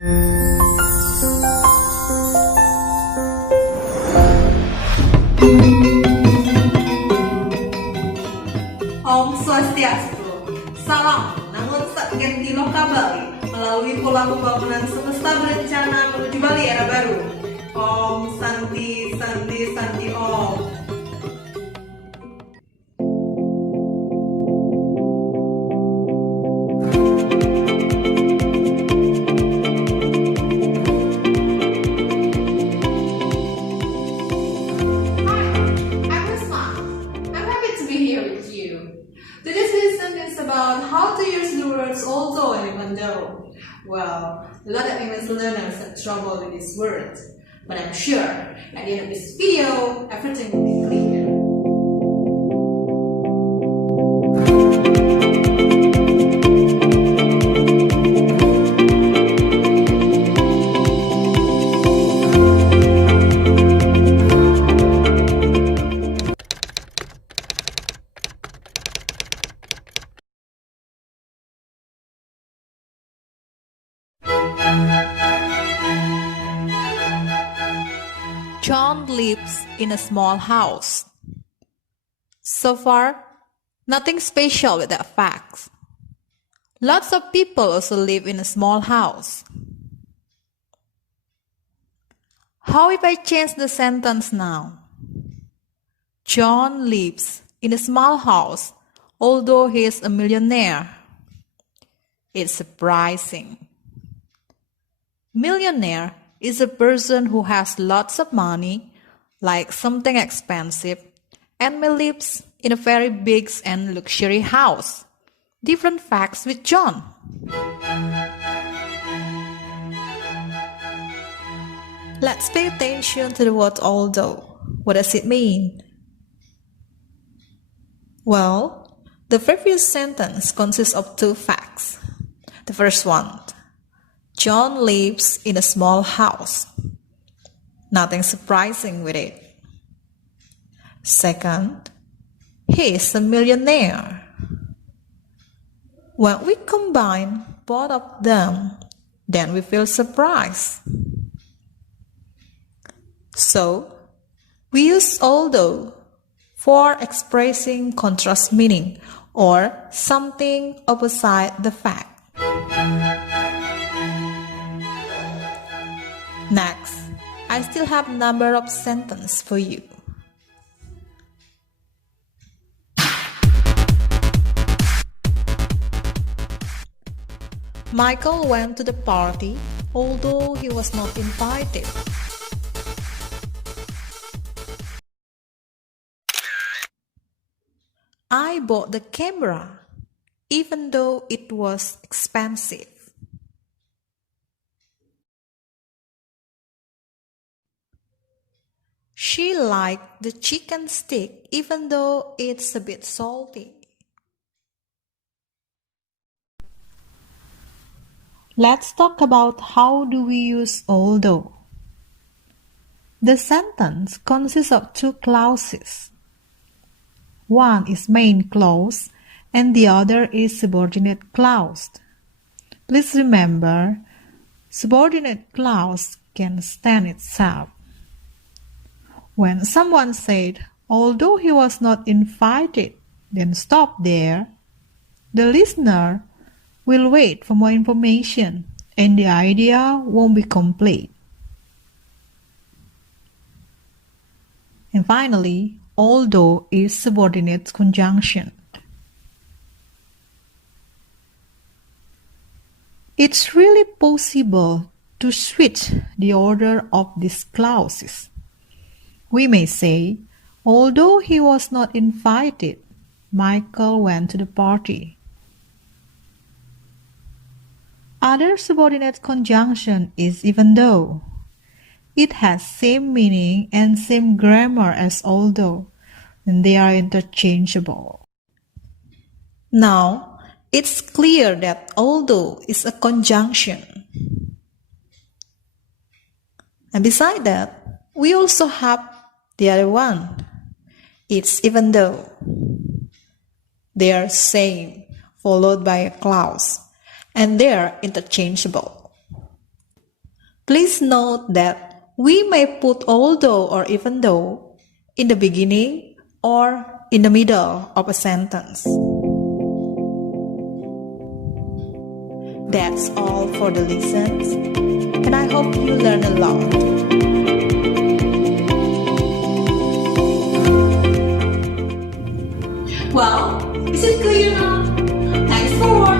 Om Swastiastu. Salam, namun saking di loka Bali melalui pola pembangunan semesta berencana menuju Bali era baru. Om Santi Santi Santi Om. Today's lesson is about how to use the words although and even though. Well, a lot of English learners have trouble with this word, but I'm sure at the end of this video, everything will be clear. John lives in a small house. So far, nothing special with that fact. Lots of people also live in a small house. How if I change the sentence now? John lives in a small house, although he is a millionaire. It's surprising. Millionaire is a person who has lots of money, like something expensive, and may live in a very big and luxury house. Different facts with John. Let's pay attention to the word although. What does it mean? Well, the previous sentence consists of two facts. The first one, John lives in a small house. Nothing surprising with it. Second, he is a millionaire. When we combine both of them, then we feel surprised. So, we use although for expressing contrast meaning or something opposite the fact. Next, I still have a number of sentences for you. Michael went to the party, although he was not invited. I bought the camera, even though it was expensive. She liked the chicken stick even though it's a bit salty. Let's talk about how do we use although. The sentence consists of two clauses. One is main clause and the other is subordinate clause. Please remember, subordinate clause can stand itself. When someone said, although he was not invited, then stop there, the listener will wait for more information and the idea won't be complete. And finally, although is subordinate conjunction. It's really possible to switch the order of these clauses. We may say, although he was not invited, Michael went to the party. Other subordinate conjunction is even though. It has same meaning and same grammar as although, and they are interchangeable. Now, it's clear that although is a conjunction. And beside that, we also have the other one. It's even though. They are same, followed by a clause, and they are interchangeable. Please note that we may put although or even though in the beginning or in the middle of a sentence. That's all for the lessons, and I hope you learn a lot. Well, is it clear now? Thanks for watching.